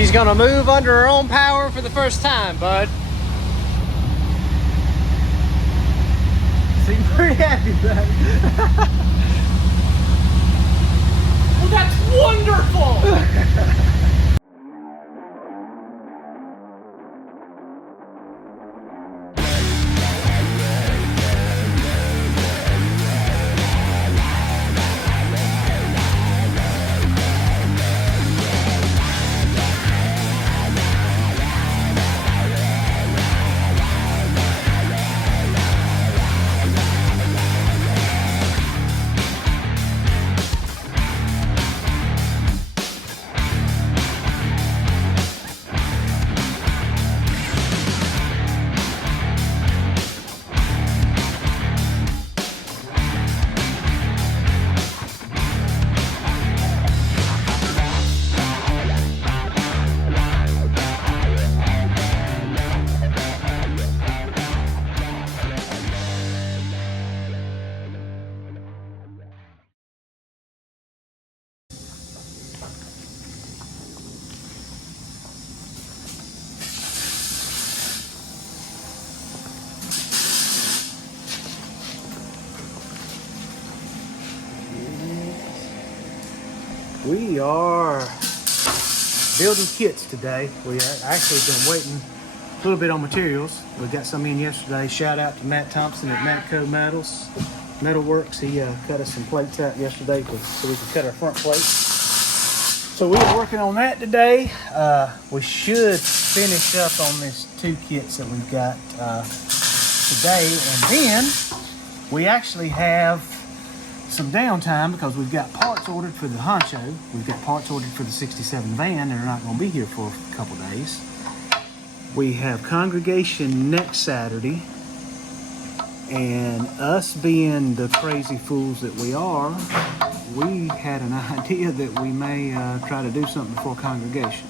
She's gonna move under her own power for the first time, bud. Seem pretty happy, buddy. Well, that's wonderful! We are building kits today. We actually been waiting a little bit on materials. We got some in yesterday. Shout out to Matt Thompson at Mattco Metalworks. He cut us some plates out yesterday so we could cut our front plates. So we are working on that today. We should finish up on these 2 kits that we've got today, and then we actually have some downtime because we've got parts ordered for the Honcho. We've got parts ordered for the 67 van. They're not going to be here for a couple days. We have congregation next Saturday, and us being the crazy fools that we are, we had an idea that we may try to do something before congregation.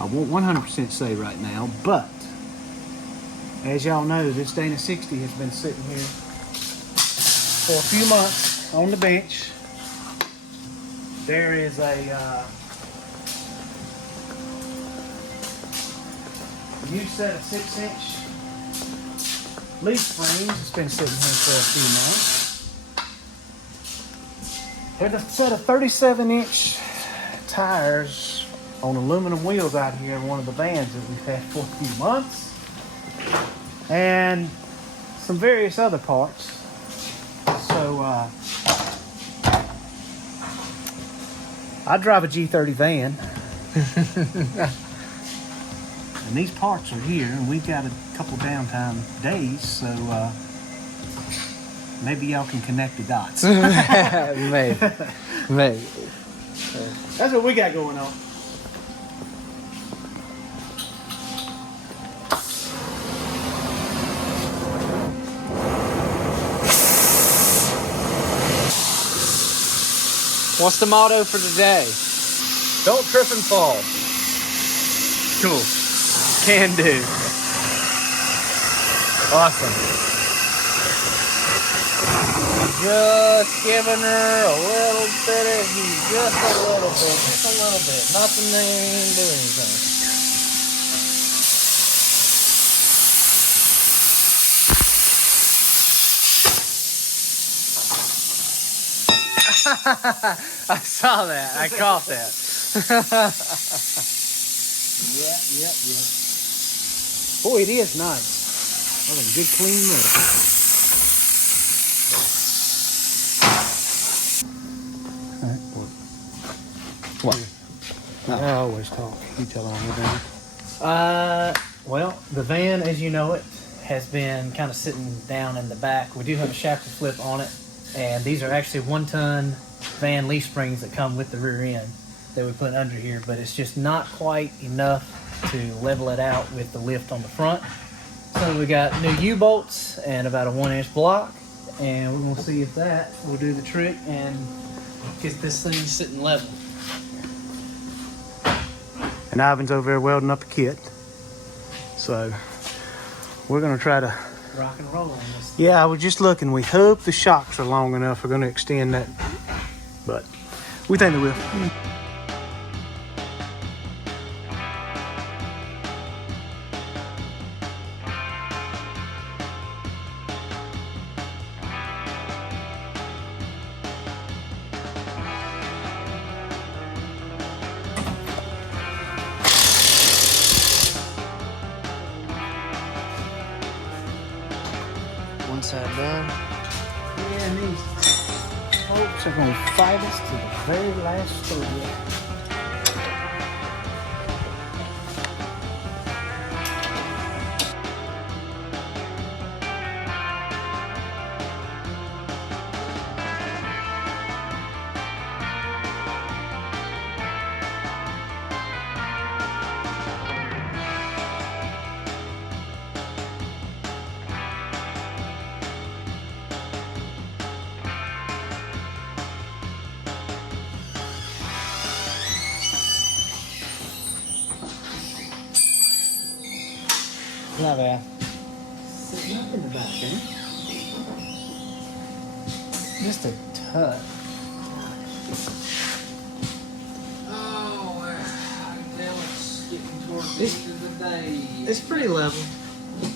I won't 100% say right now, but as y'all know, this Dana 60 has been sitting here for a few months on the bench. There is a new set of 6-inch leaf springs. It's been sitting here for a few months. There's a set of 37-inch tires on aluminum wheels out here in one of the vans that we've had for a few months, and some various other parts. So I drive a G30 van, and these parts are here, and we've got a couple downtime days, so maybe y'all can connect the dots. Maybe. That's what we got going on. What's the motto for today? Don't trip and fall. Cool. Can do. Awesome. Just giving her a little bit of heat. Just a little bit. Just a little bit. Nothing to do anything. I saw that. I caught that. Yep. Boy, it is nice. What a good clean metal. What? I always talk. You tell on everything. Well, the van, as you know it, has been kind of sitting down in the back. We do have a shackle flip on it, and these are actually 1-ton van leaf springs that come with the rear end that we put under here, but it's just not quite enough to level it out with the lift on the front. So we got new U-bolts and about a 1-inch block, and we're gonna see if that will do the trick and get this thing sitting level. And Ivan's over there welding up a kit, so we're gonna try to rock and roll on this. Yeah, I was just looking. We hope the shocks are long enough. We're going to extend that, but we think they will. inside done. Yeah, and these folks are gonna fight us to the very last thread. Not bad. Sitting up in the back, eh? Just a touch. Oh, now it's getting towards the end of the day. It's pretty level.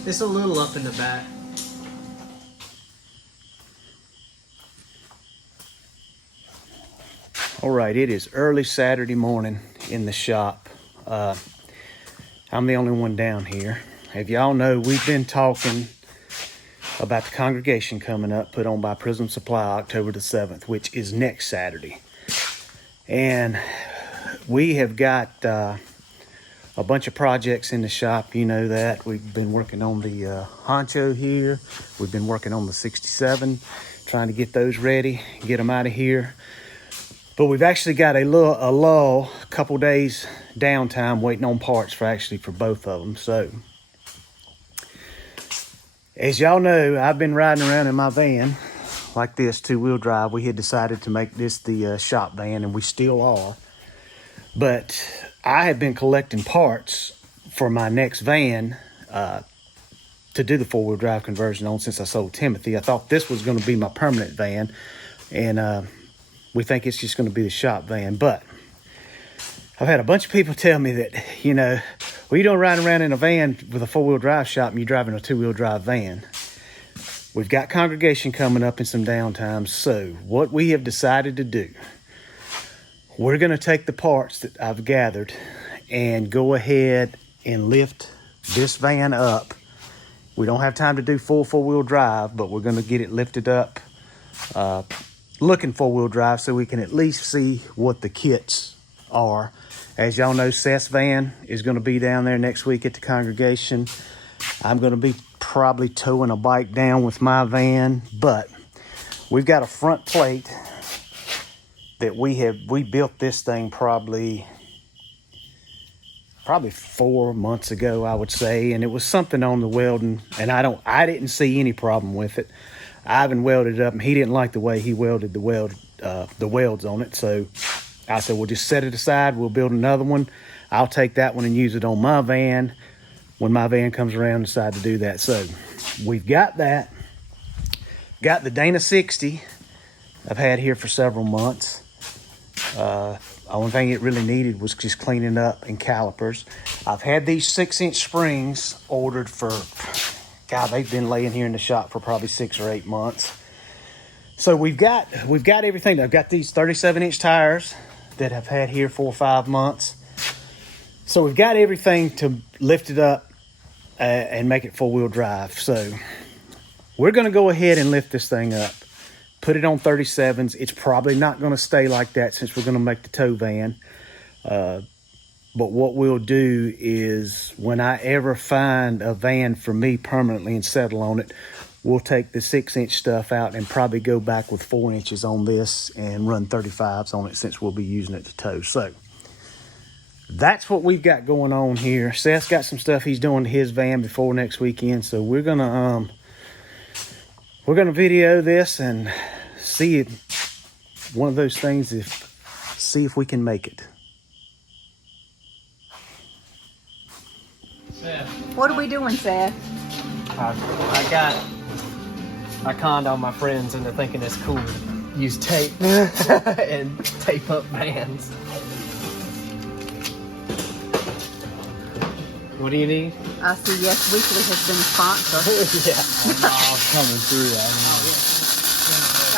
It's a little up in the back. All right, it is early Saturday morning in the shop. I'm the only one down here. As y'all know, we've been talking about the congregation coming up, put on by Prism Supply October the 7th, which is next Saturday. And we have got a bunch of projects in the shop. You know that. We've been working on the Honcho here. We've been working on the 67, trying to get those ready, get them out of here. But we've actually got a lull, a couple days downtime waiting on parts for both of them. So, as y'all know, I've been riding around in my van like this, 2-wheel drive. We had decided to make this the shop van, and we still are. But I have been collecting parts for my next van to do the 4-wheel drive conversion on since I sold Timothy. I thought this was going to be my permanent van, and we think it's just going to be the shop van. But I've had a bunch of people tell me that, you know, well, you don't ride around in a van with a 4-wheel drive shop and you're driving a 2-wheel drive van. We've got congregation coming up in some downtime. So what we have decided to do, we're going to take the parts that I've gathered and go ahead and lift this van up. We don't have time to do full 4-wheel drive, but we're going to get it lifted up, looking 4-wheel drive, so we can at least see what the kits are. As y'all know, Seth's van is going to be down there next week at the congregation. I'm going to be probably towing a bike down with my van, but we've got a front plate that we built this thing probably 4 months ago, I would say, and it was something on the welding, and I didn't see any problem with it. Ivan welded it up, and he didn't like the way he welded the welds on it, so I said, we'll just set it aside. We'll build another one. I'll take that one and use it on my van when my van comes around and decide to do that. So we've got that. Got the Dana 60 I've had here for several months. The only thing it really needed was just cleaning up and calipers. I've had these 6-inch springs ordered for, God, they've been laying here in the shop for probably 6 or 8 months. So we've got everything. I've got these 37-inch tires that I've had here 4 or 5 months. So we've got everything to lift it up and make it 4-wheel drive. So we're going to go ahead and lift this thing up, put it on 37s. It's probably not going to stay like that since we're going to make the tow van. But what we'll do is when I ever find a van for me permanently and settle on it, we'll take the 6-inch stuff out and probably go back with 4 inches on this and run 35s on it since we'll be using it to tow. So that's what we've got going on here. Seth's got some stuff he's doing to his van before next weekend. So we're gonna video this and see if one of those things, see if we can make it. Seth, What are we doing, Seth? I conned all my friends into thinking it's cool to use tape and tape up vans. What do you need? I see Yes Weekly has been a sponsor. Yeah. All coming through that.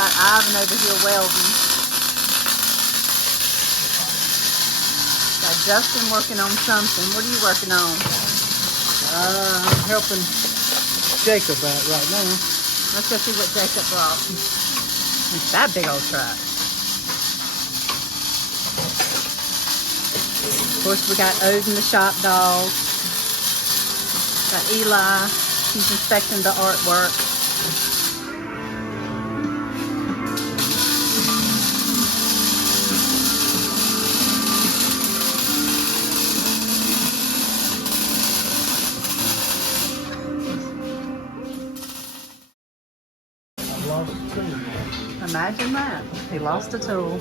Got Ivan over here welding. Got Justin working on something. What are you working on? I'm helping Jacob out right now. Let's go see what Jacob brought. It's that big old truck. Of course, we got O's in the shop dog. Got Eli. He's inspecting the artwork. Imagine that. He lost a tool.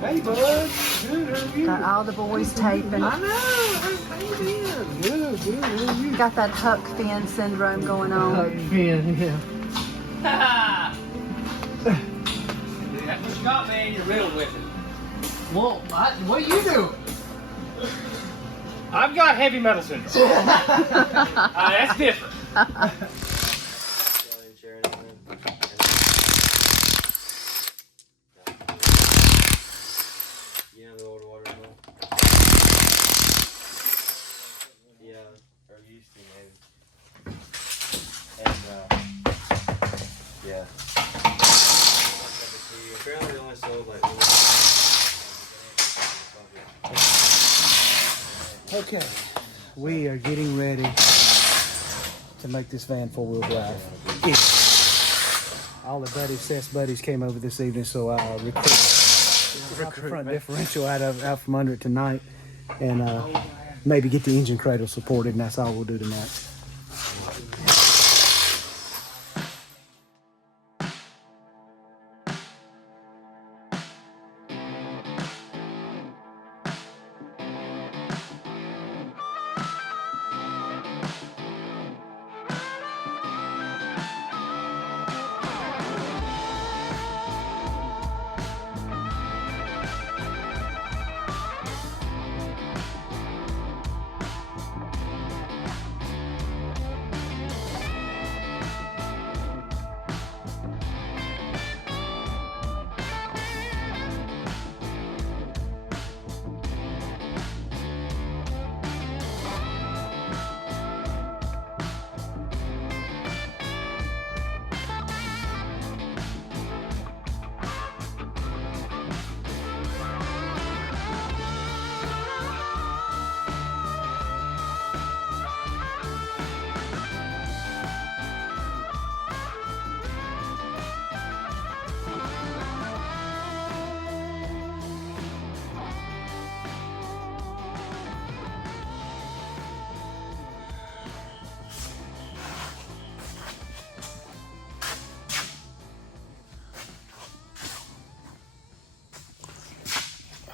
Hey, bud. Good, how are you? Got all the boys taping. I know. How you been? Good, good. How are you? Got that Huck Finn syndrome going on. Yeah. That's what you got, man. You're riddled with it. Well, what are you doing? I've got heavy metal syndrome. That's different. Okay, we are getting ready to make this van four-wheel drive. All the Seth's buddies came over this evening, so I recruit the front differential out from under it tonight, and maybe get the engine cradle supported, and that's all we'll do tonight.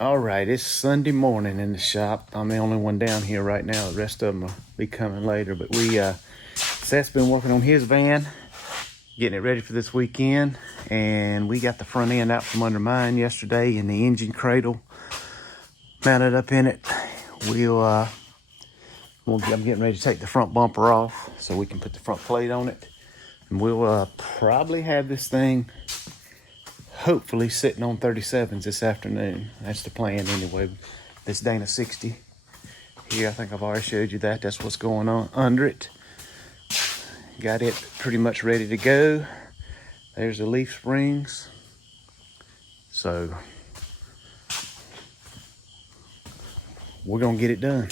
All right, it's Sunday morning in the shop. I'm the only one down here right now. The rest of them will be coming later. But Seth's been working on his van, getting it ready for this weekend. And we got the front end out from under mine yesterday and the engine cradle mounted up in it. I'm getting ready to take the front bumper off so we can put the front plate on it. And we'll probably have this thing hopefully sitting on 37s this afternoon. That's the plan anyway. This Dana 60 here, I think I've already showed you that. That's what's going on under it. Got it pretty much ready to go. There's the leaf springs. So we're gonna get it done.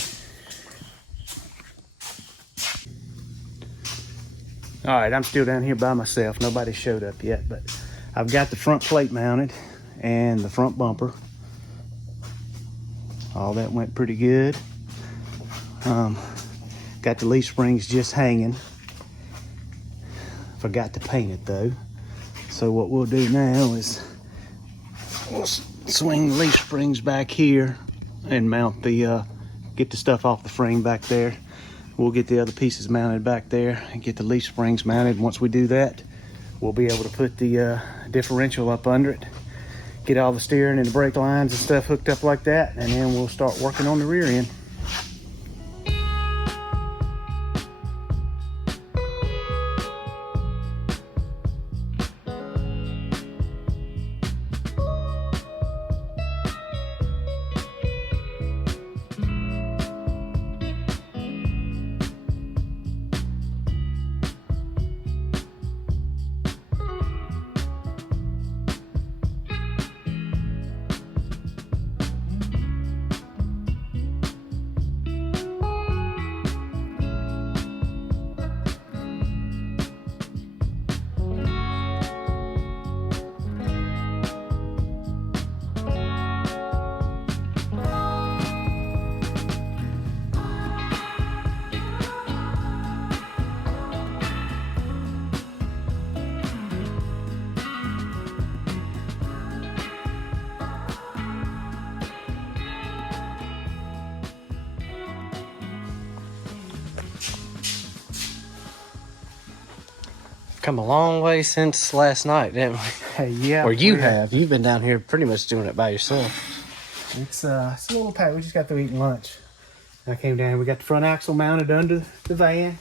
All right, I'm still down here by myself. Nobody showed up yet, but I've got the front plate mounted and the front bumper. All that went pretty good. Got the leaf springs just hanging. Forgot to paint it though. So what we'll do now is we'll swing the leaf springs back here and mount get the stuff off the frame back there. We'll get the other pieces mounted back there and get the leaf springs mounted. Once we do that, we'll be able to put the differential up under it, get all the steering and the brake lines and stuff hooked up like that, and then we'll start working on the rear end. come a long way since last night, didn't we? Hey, yeah. Or you have. You've been down here pretty much doing it by yourself. It's a little packed. We just got through eating lunch. I came down here. We got the front axle mounted under the van.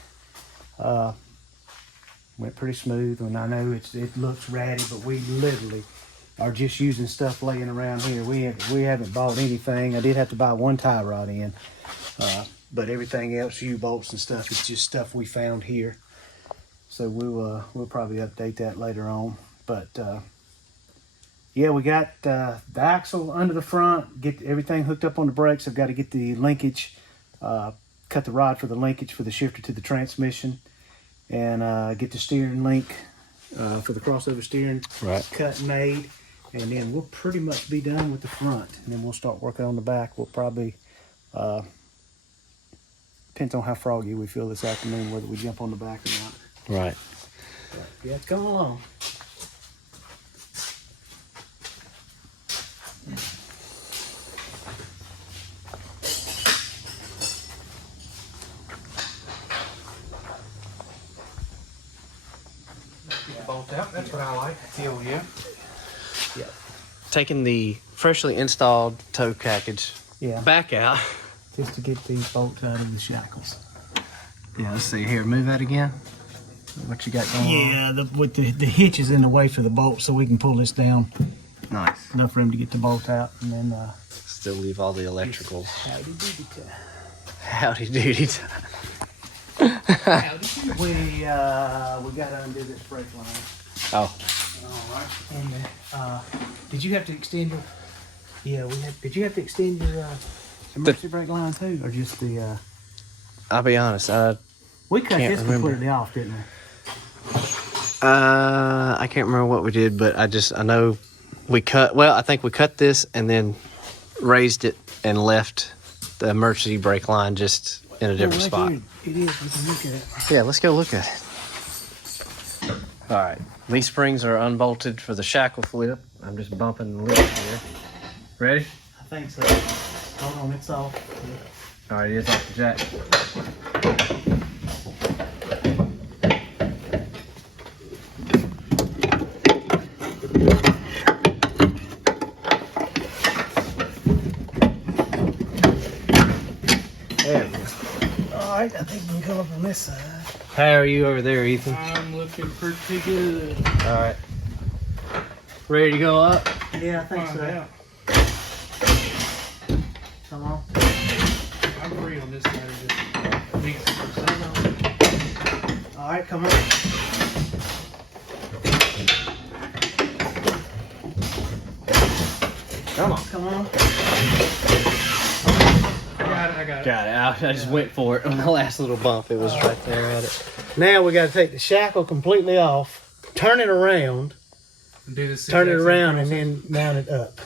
Went pretty smooth. And I know it looks ratty, but we literally are just using stuff laying around here. We haven't bought anything. I did have to buy one tie rod in, but everything else, U-bolts and stuff, is just stuff we found here. So we'll probably update that later on. But yeah, we got the axle under the front. Get everything hooked up on the brakes. I've got to get the linkage, cut the rod for the linkage for the shifter to the transmission, and get the steering link for the crossover steering cut and made. And then we'll pretty much be done with the front. And then we'll start working on the back. We'll probably, depends on how froggy we feel this afternoon, whether we jump on the back or not. Right. But yeah, it's coming along. Bolt out. That's what I like. Hell yeah. Taking the freshly installed tow package back out. Just to get these bolts out of the shackles. Yeah, let's see here. Move that again. What you got going on? Yeah, with the hitch is in the way for the bolt, so we can pull this down. Nice. Enough room to get the bolt out, and then still leave all the electricals. howdy doody time. Howdy doody time. Howdy doody. We got to undo this brake line. Oh. All right. And did you have to extend your? Yeah, we had. Did you have to extend your emergency brake line too, or just the? I'll be honest. We cut Can't this remember. completely off, didn't we? I can't remember what we did, but I know we cut. Well, I think we cut this and then raised it and left the emergency brake line just in a different spot. It is. We can look at it. Yeah, let's go look at it. All right. These springs are unbolted for the shackle flip. I'm just bumping the lip here. Ready? I think so. Hold on, it's off. All right, it is off the jack. There we go. All right, I think we can come up on this side. How are you over there, Ethan? I'm looking pretty good. All right. Ready to go up? Yeah, I think so. Yeah. Come on. I'm free on this matter. All right, come on. Come on. Come on. I got it. Got it. I just went for it on the last little bump. It was right there at it. Now we got to take the shackle completely off, turn it around, Do this. turn it exact same around, and process. then mount it up.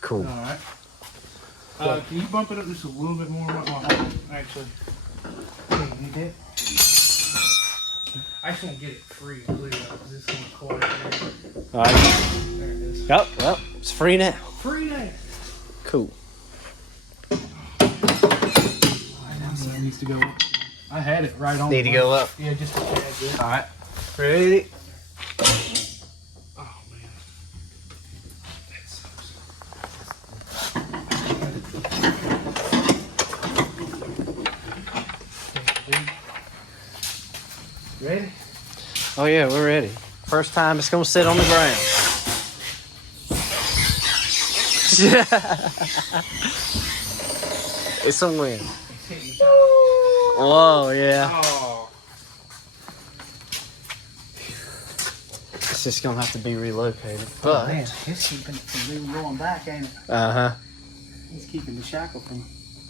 Cool. All right. Can you bump it up just a little bit more? Actually, You did? I just want to get it free and clear because it's going to quiet there. All right. There it is. Yep. Well, it's free now. Free now. Cool. So it needs to go up. I had it right on. Need to go up. Yeah, just a tad bit. All right. Ready? Oh man. That sucks. Ready? Oh yeah, we're ready. First time it's gonna sit on the ground. It's a win. Whoa, yeah. Oh. It's just gonna have to be relocated. Oh, But man, it's keeping it from even going back, ain't it? uh-huh. It's keeping the shackle from.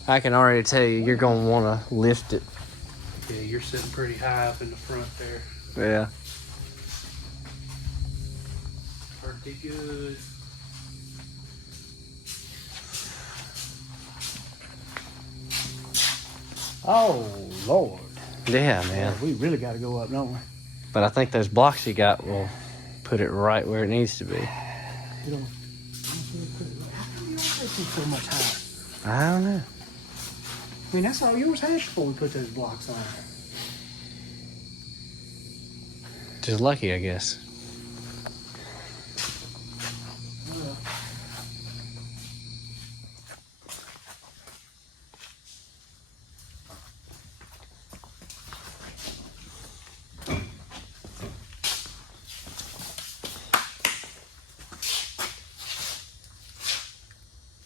I can already tell you you're gonna wanna lift it. Yeah, you're sitting pretty high up in the front there. Yeah. Pretty good. Oh Lord! Yeah, man. We really got to go up, don't we? But I think those blocks you got will put it right where it needs to be. You don't. How come you always take so much higher? I don't know. I mean, that's all yours had before we put those blocks on. Just lucky, I guess.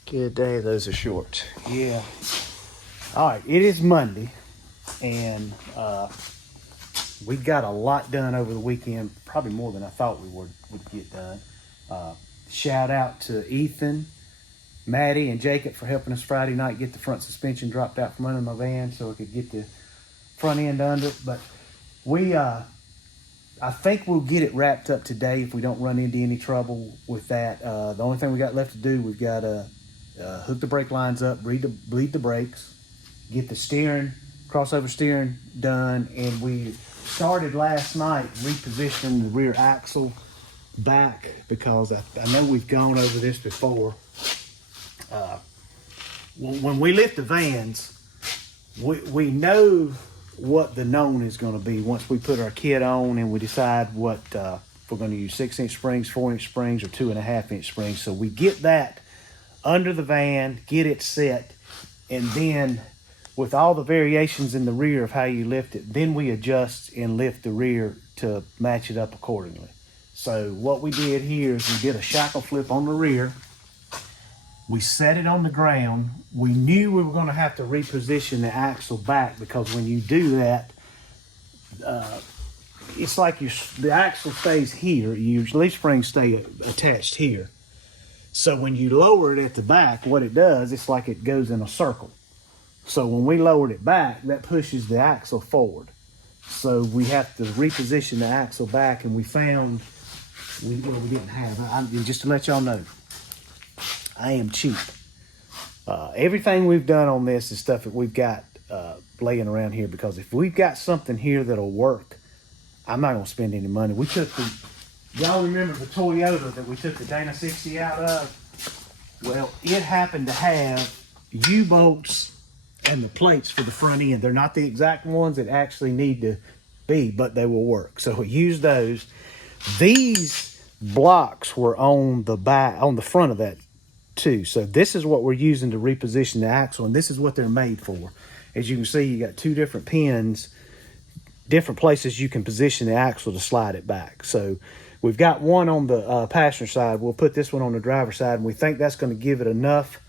Good day, those are short. Yeah. All right, it is Monday, and we got a lot done over the weekend, probably more than I thought we would get done. Shout out to Ethan, Maddie, and Jacob for helping us Friday night get the front suspension dropped out from under my van so we could get the front end under it. But I think we'll get it wrapped up today if we don't run into any trouble with that. The only thing we got left to do, we've got to hook the brake lines up, bleed the brakes, get the steering, crossover steering done, and we started last night repositioning the rear axle back because I know we've gone over this before. When we lift the vans, we know what the known is going to be once we put our kit on and we decide what if we're going to use 6-inch springs, 4-inch springs, or 2.5-inch springs. So we get that under the van, get it set, and then with all the variations in the rear of how you lift it, then we adjust and lift the rear to match it up accordingly. So what we did here is we did a shackle flip on the rear. We set it on the ground. We knew we were going to have to reposition the axle back because when you do that, it's like the axle stays here. Your leaf springs stay attached here. So when you lower it at the back, what it does, it's like it goes in a circle. So when we lowered it back, that pushes the axle forward. So we have to reposition the axle back, and we found, we didn't have, just to let y'all know, I am cheap. Everything we've done on this is stuff that we've got laying around here, because if we've got something here that'll work, I'm not going to spend any money. We took y'all remember the Toyota that we took the Dana 60 out of? Well, it happened to have U-bolts and the plates for the front end. They're not the exact ones that actually need to be, but they will work. So we used those. These blocks were on the back, on the front of that too. So this is what we're using to reposition the axle, and this is what they're made for. As you can see, you got two different pins, different places you can position the axle to slide it back. So we've got one on the passenger side. We'll put this one on the driver's side, and we think that's going to give it enough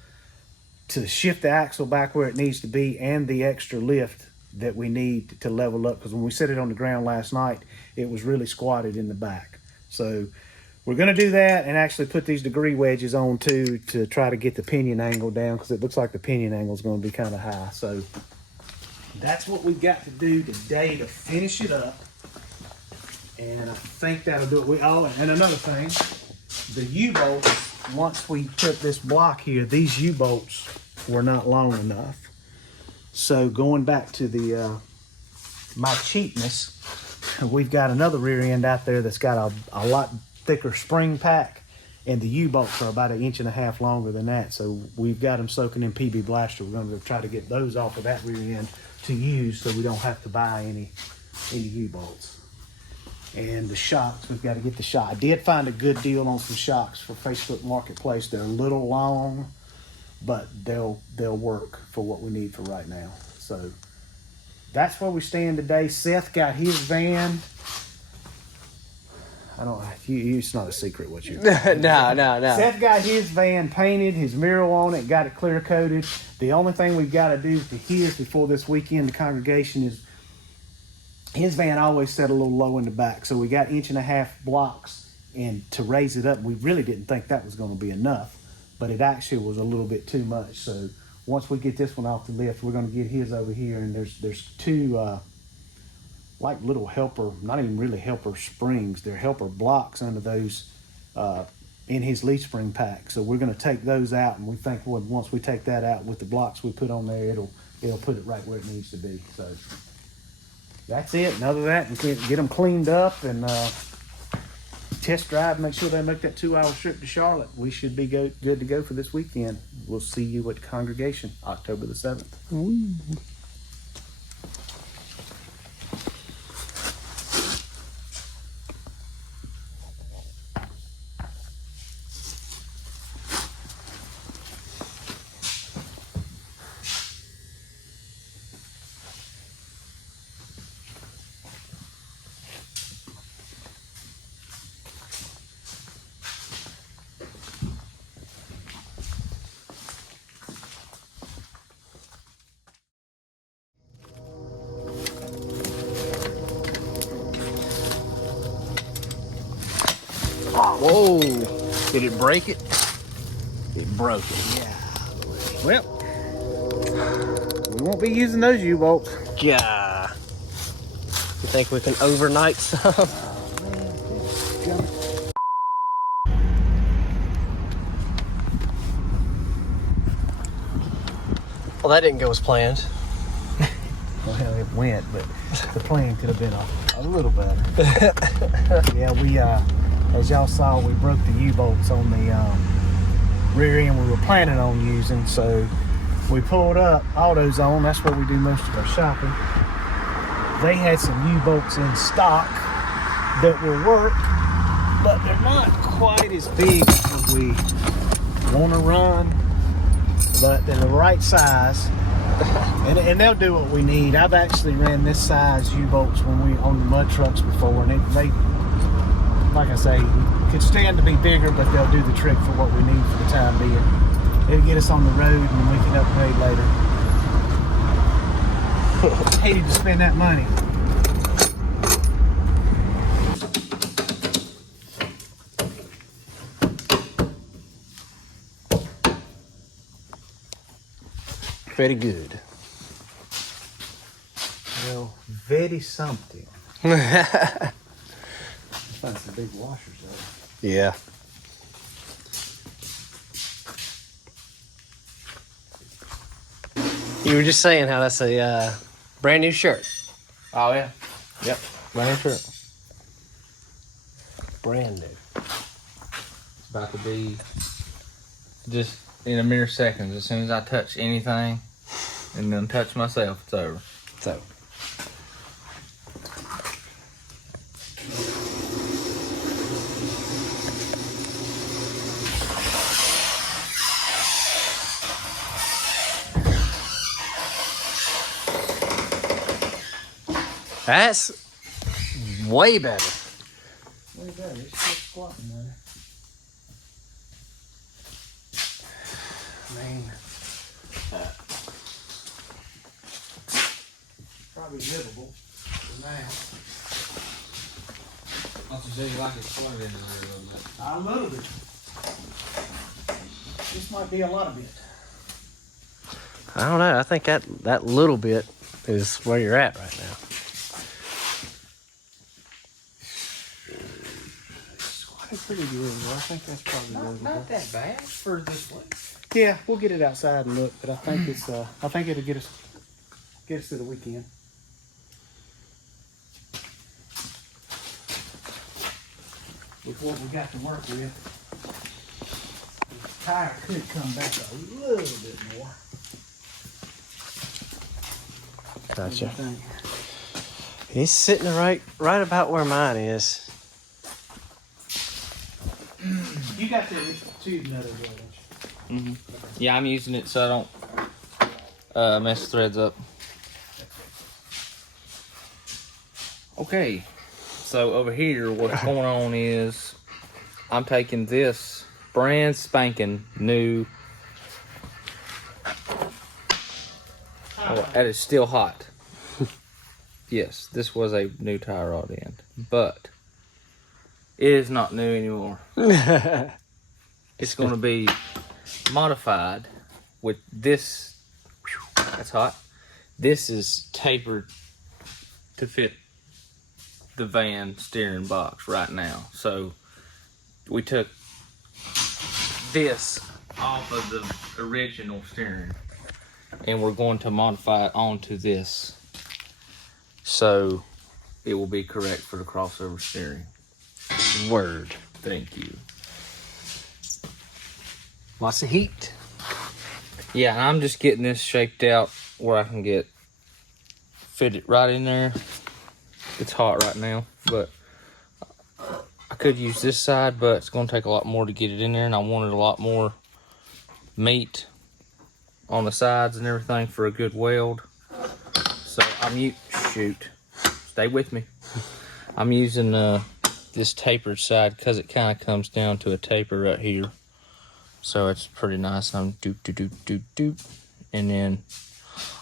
to shift the axle back where it needs to be and the extra lift that we need to level up, because when we set it on the ground last night, it was really squatted in the back. So we're going to do that and actually put these degree wedges on too to try to get the pinion angle down, because it looks like the pinion angle is going to be kind of high. So that's what we've got to do today to finish it up, and I think that'll do it. Oh, and another thing, the U-bolts, once we put this block here, these U-bolts were not long enough. So going back to the my cheapness, we've got another rear end out there that's got a lot thicker spring pack, and the U-bolts are about 1.5 inches longer than that. So we've got them soaking in PB Blaster. We're going to try to get those off of that rear end to use, so we don't have to buy any U-bolts. And the shocks, we've got to get the shock. I did find a good deal on some shocks for Facebook Marketplace. They're a little long, but they'll work for what we need for right now. So that's where we stand today. Seth got his van. It's not a secret what you. No. Seth got his van painted, his mural on it, got it clear coated. The only thing we've got to do to his before this weekend, the congregation, is his van always set a little low in the back. So we got 1.5 inch blocks, and to raise it up, we really didn't think that was going to be enough, but it actually was a little bit too much. So once we get this one off the lift, we're going to get his over here, and there's two like little helper, not even really helper springs, they're helper blocks under those in his leaf spring pack. So we're going to take those out, and we think once we take that out with the blocks we put on there, it'll put it right where it needs to be. So that's it. And other than that, we can get them cleaned up and test drive, make sure they make that 2-hour trip to Charlotte. We should be good to go for this weekend. We'll see you at Congregation October the 7th. Ooh. Whoa. Did it break it? It broke it. Yeah. Well, we won't be using those U-bolts. Yeah. You think we can overnight some? Well, that didn't go as planned. Well, it went, but the plan could have been a little better. Yeah, we, as y'all saw, we broke the U-bolts on the rear end we were planning on using, so we pulled up AutoZone. That's where we do most of our shopping. They had some U-bolts in stock that will work, but they're not quite as big as we want to run, but they're the right size. And they'll do what we need. I've actually ran this size U-bolts when we on the mud trucks before, and they, like I say, could stand to be bigger, but they'll do the trick for what we need for the time being. It'll get us on the road, and we can upgrade later. Hated to spend that money. Very good. Well, very something. Find some big washers though. Yeah. You were just saying how that's a brand new shirt. Oh, yeah. Yep. Brand new shirt. Brand new. It's about to be just in a mere seconds. As soon as I touch anything and then touch myself, it's over. So. That's way better. Way better. It's still squatting there. Man. Probably livable for now. Don't you see like it's flooded in there a little bit? A little bit. This might be a lot of bit. I don't know. I think that little bit is where you're at right now. Squatted pretty good. Well, I think that's probably livable. Not that bad for this one. Yeah, we'll get it outside and look, but I think it's I think it'll get us to the weekend. With what we got to work with, the tire could come back a little bit more. Gotcha. What do you think? He's sitting right about where mine is. You got the tube nut as well, don't you? Yeah, I'm using it so I don't mess threads up. Okay, so over here, what's going on is I'm taking this brand spanking new. Oh, that is still hot. Yes, this was a new tie rod end, but it is not new anymore. It's going to be modified with this. That's hot. This is tapered to fit the van steering box right now. So we took this off of the original steering and we're going to modify it onto this so it will be correct for the crossover steering. Word. Thank you. Lots of heat. Yeah, and I'm just getting this shaped out where I can fit it right in there. It's hot right now, but I could use this side, but it's going to take a lot more to get it in there, and I wanted a lot more meat on the sides and everything for a good weld. So stay with me. I'm using this tapered side because it kind of comes down to a taper right here. So it's pretty nice. I'm doop. And then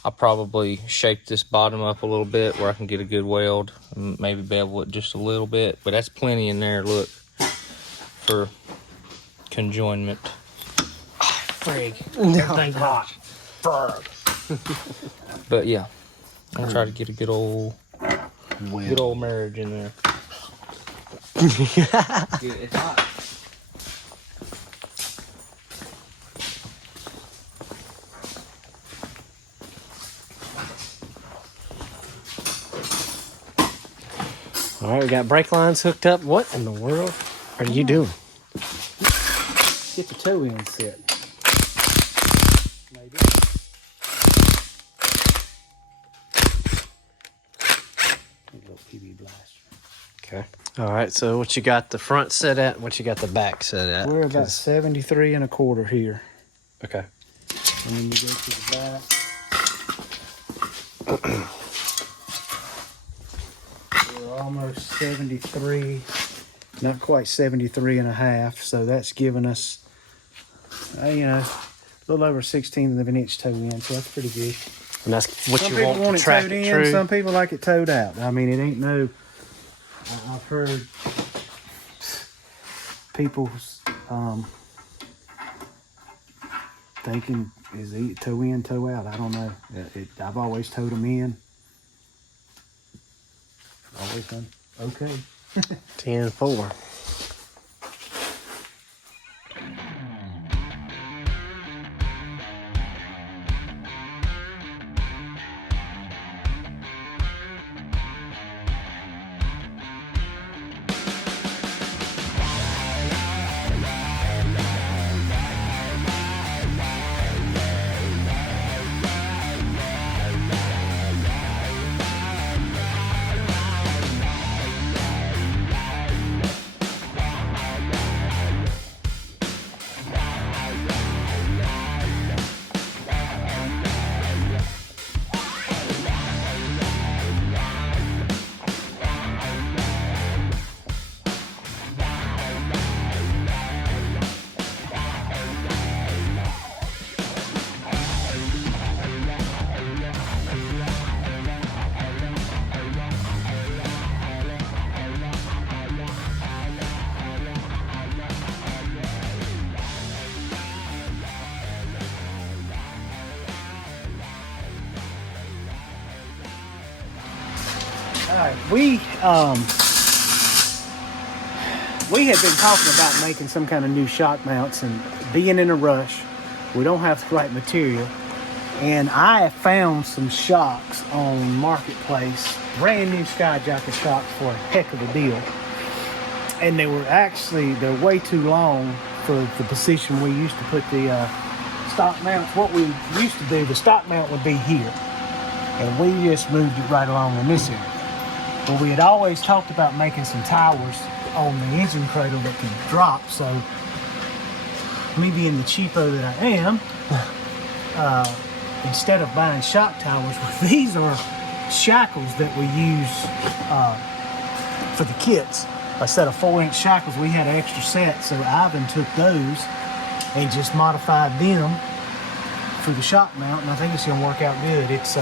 I'll probably shape this bottom up a little bit where I can get a good weld and maybe bevel it just a little bit. But that's plenty in there, look, for conjoinment. Frig. Everything's hot. But yeah, I'll try to get a good old marriage in there. Dude, it's hot. All right, we got brake lines hooked up. What in the world are you doing? Get the toe in set. Maybe. A little PB blaster. Okay. All right, so what you got the front set at and what you got the back set at? We're about 73 1/4 here. Okay. And then you go to the back. We're almost 73, not quite 73 1/2. So that's giving us, a little over 1/16 of an inch toe in. So that's pretty good. And that's what Some you people want want to it track towed it in, true. some people like it towed out. I mean, it ain't no, I've heard people thinking, is it toe in, toe out? I don't know. I've always towed them in. Always done okay. 10-4. All right, we had been talking about making some kind of new shock mounts, and being in a rush, we don't have the right material. And I found some shocks on Marketplace, brand new Sky Jockey shocks for a heck of a deal. And they're way too long for the position we used to put the stock mounts. What we used to do, the stock mount would be here, and we just moved it right along in this area. Well, we had always talked about making some towers on the engine cradle that can drop, so me being the cheapo that I am, instead of buying shock towers, these are shackles that we use for the kits. A set of 4-inch shackles, we had an extra set, so Ivan took those and just modified them for the shock mount, and I think it's going to work out good. It's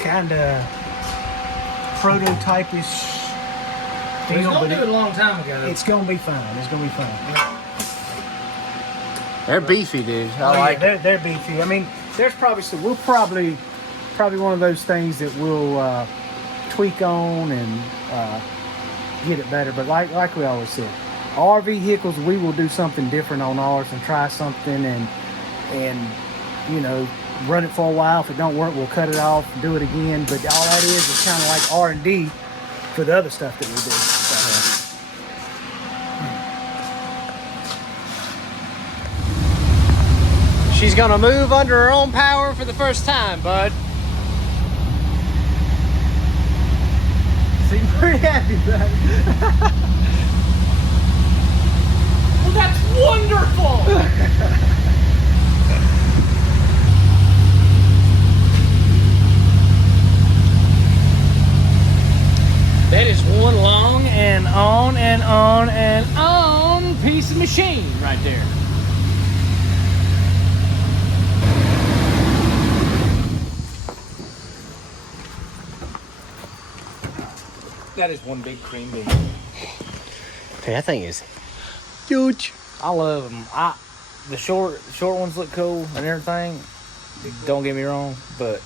kind of prototype-ish deal, but a long time ago. it's going to be fine. It's going to be fine. They're beefy, dude. They're beefy. I mean, there's probably some. We'll probably one of those things that we'll tweak on and get it better. But like we always said, our vehicles, we will do something different on ours and try something and run it for a while. If it don't work, we'll cut it off and do it again. But all that is kind of like R&D for the other stuff that we do. So, She's gonna move under her own power for the first time, bud. seem pretty happy about it. Well, that's wonderful! That is one long and on and on and on piece of machine right there. That is one big cream bean. Hey, that thing is Huge. I love them. The short ones look cool and everything. Don't get me wrong, but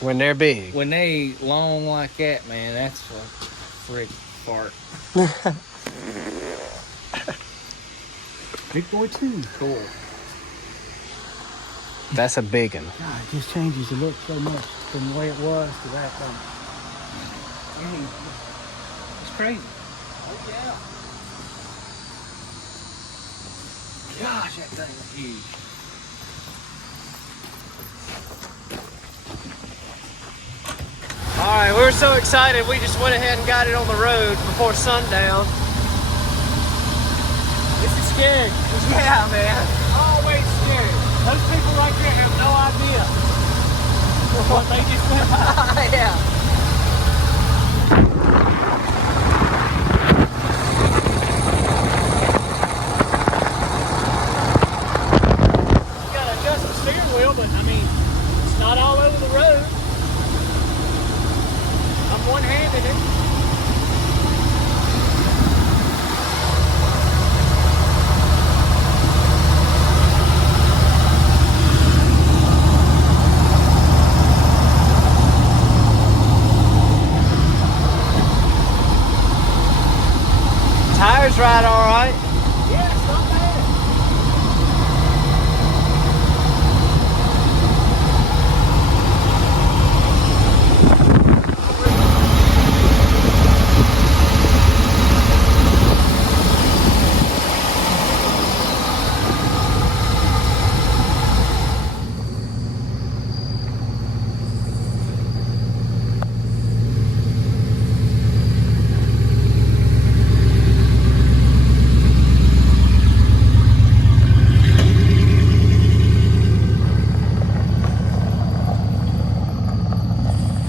When they're big. when they long like that, man, that's a frick fart. Big boy too. Cool. That's a big one. God, it just changes the look so much from the way it was to that thing. It's crazy. Oh yeah. Gosh, that thing is huge. All right, we were so excited. We just went ahead and got it on the road before sundown. This is scary. Yeah, man. Always scary. Those people right there have no idea what they just went by. Yeah. You gotta adjust the steering wheel, but I mean, it's not all over the road. I'm one-handed it. Tires ride all right. Yeah, it's not bad.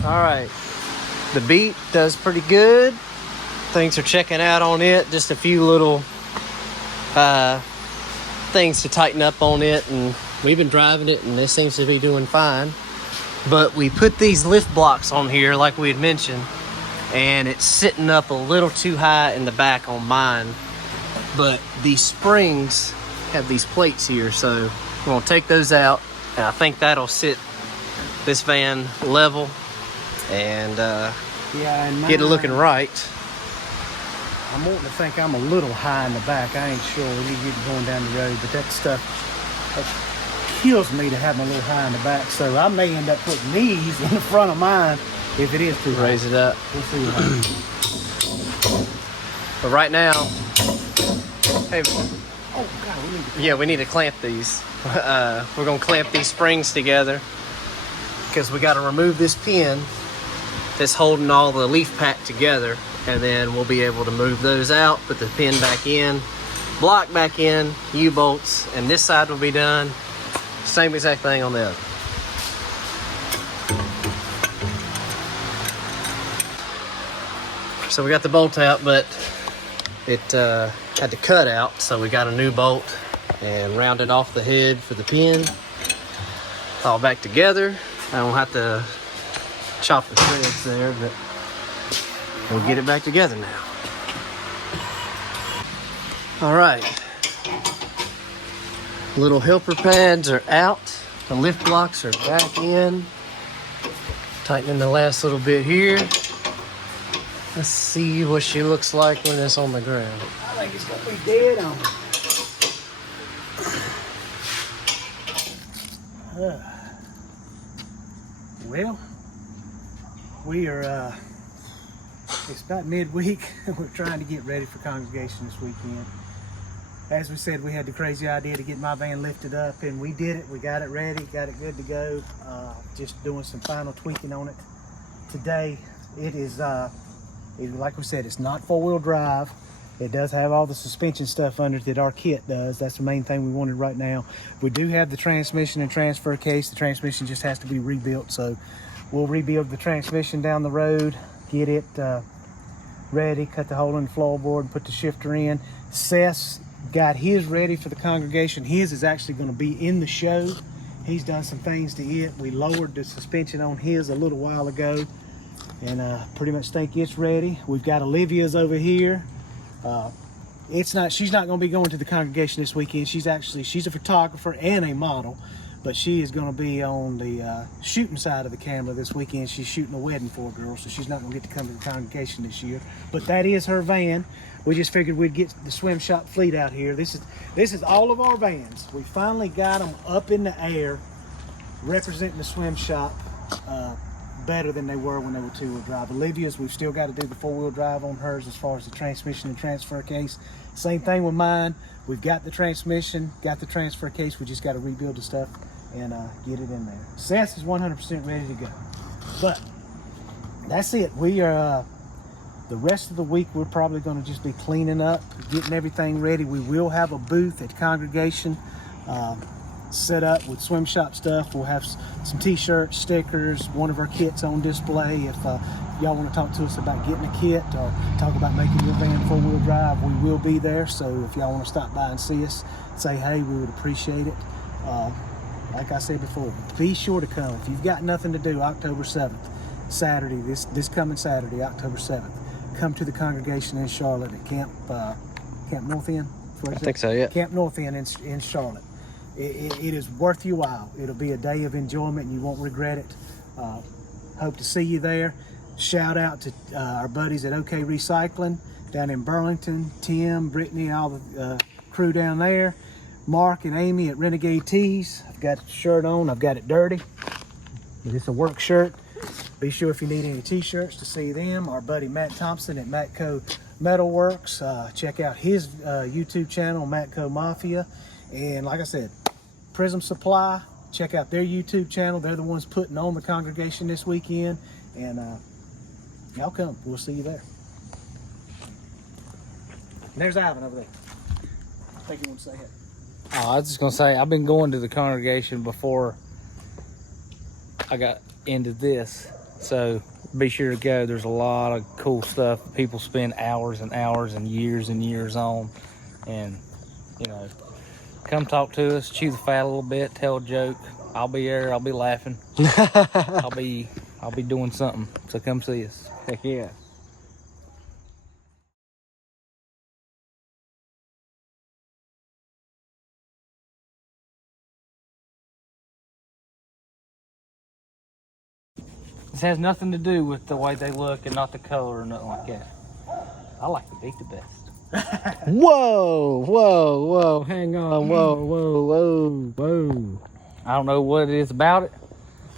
All right. The beat does pretty good. Things are checking out on it. Just a few little things to tighten up on it, and we've been driving it and this seems to be doing fine. But we put these lift blocks on here like we had mentioned, and it's sitting up a little too high in the back on mine. But these springs have these plates here, so we're gonna take those out, and I think that'll sit this van level and Yeah, and get it looking right. I'm wanting to think I'm a little high in the back. I ain't sure when you get going down the road, but that stuff kills me to have my little high in the back. So I may end up putting these in the front of mine if it is too high. Raise it up. We'll see what happens. But right now, hey, Oh God, we need to. yeah, we need to clamp these. We're gonna clamp these springs together because we got to remove this pin that's holding all the leaf pack together, and then we'll be able to move those out, put the pin back in, block back in, U-bolts, and this side will be done. Same exact thing on the other. So we got the bolt out, but it had to cut out, so we got a new bolt and rounded off the head for the pin. All back together. I don't have to chop the threads there, but we'll get it back together now. All right. Little helper pads are out. The lift blocks are back in. Tightening the last little bit here. Let's see what she looks like when it's on the ground. I think it's gonna be dead on. Well, we are, it's about midweek. We're trying to get ready for congregation this weekend. As we said, we had the crazy idea to get my van lifted up, and we did it. We got it ready, got it good to go. Just doing some final tweaking on it today. It is, like we said, it's not four-wheel drive. It does have all the suspension stuff under it that our kit does. That's the main thing we wanted right now. We do have the transmission and transfer case. The transmission just has to be rebuilt, so we'll rebuild the transmission down the road, get it ready, cut the hole in the floorboard, and put the shifter in. Seth's got his ready for the congregation. His is actually going to be in the show. He's done some things to it. We lowered the suspension on his a little while ago, and pretty much think it's ready. We've got Olivia's over here. she's not going to be going to the congregation this weekend. She's a photographer and a model, but she is going to be on the shooting side of the camera this weekend. She's shooting a wedding for a girl, so she's not going to get to come to the congregation this year. But that is her van. We just figured we'd get the swim shop fleet out here. This is all of our vans. We finally got them up in the air, representing the swim shop better than they were when they were two-wheel drive. Olivia's, we've still got to do the four-wheel drive on hers as far as the transmission and transfer case. Same thing with mine. We've got the transmission, got the transfer case. We just got to rebuild the stuff and get it in there. Seth is 100% ready to go. But that's it. We are, the rest of the week, we're probably going to just be cleaning up, getting everything ready. We will have a booth at congregation set up with swim shop stuff. We'll have some t-shirts, stickers, one of our kits on display. If y'all want to talk to us about getting a kit or talk about making your van four-wheel drive, we will be there. So if y'all want to stop by and see us, say hey, we would appreciate it. Like I said before, be sure to come. If you've got nothing to do, October 7th, Saturday, this coming Saturday, October 7th, come to the congregation in Charlotte at Camp North End. I think so, yeah. Camp North End in Charlotte. It is worth your while. It'll be a day of enjoyment and you won't regret it. Hope to see you there. Shout out to our buddies at OK Recycling down in Burlington, Tim, Brittany, all the crew down there. Mark and Amy at Renegade Tees. I've got the shirt on. I've got it dirty, but it's a work shirt. Be sure if you need any t-shirts to see them. Our buddy Matt Thompson at Mattco Metalworks. Check out his YouTube channel, Mattco Mafia. And like I said, Prism Supply, check out their YouTube channel. They're the ones putting on the congregation this weekend. And y'all come. We'll see you there. And there's Ivan over there. I think you want to say it. Oh, I was just going to say, I've been going to the congregation before I got into this. So be sure to go. There's a lot of cool stuff people spend hours and hours and years on. And, you know, come talk to us, chew the fat a little bit, tell a joke. I'll be there. I'll be laughing. I'll be doing something. So come see us. Heck yeah. This has nothing to do with the way they look and not the color or nothing like that. I like the beat the best. Whoa, hang on, whoa. I don't know what it is about it,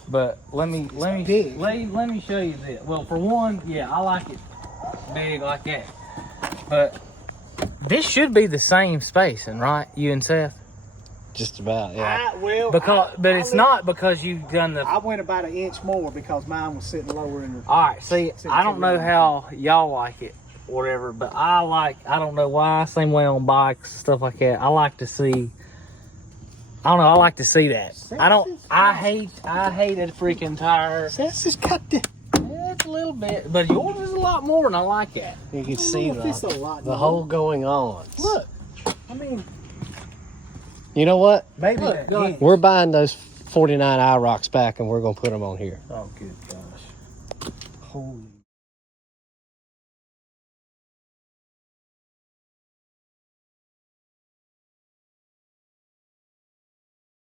but let me show you this. Well, for one, yeah, I like it big like that. But this should be the same spacing, right? You and Seth? Just about, yeah. But it's not because you've done the. I went about an inch more because mine was sitting lower in the. All right, see, I don't know how y'all like it, whatever, but I don't know why. Same way on bikes, stuff like that. I like to see. I don't know. I like to see that. I hate a freaking tire. That's just cut the. It's a little bit, but yours is a lot more, and I like that. You can see the whole more. going on. Look, I mean, you know what? maybe Look, that inch. We're buying those 49 IROCs back and we're going to put them on here. Oh, good gosh. Holy.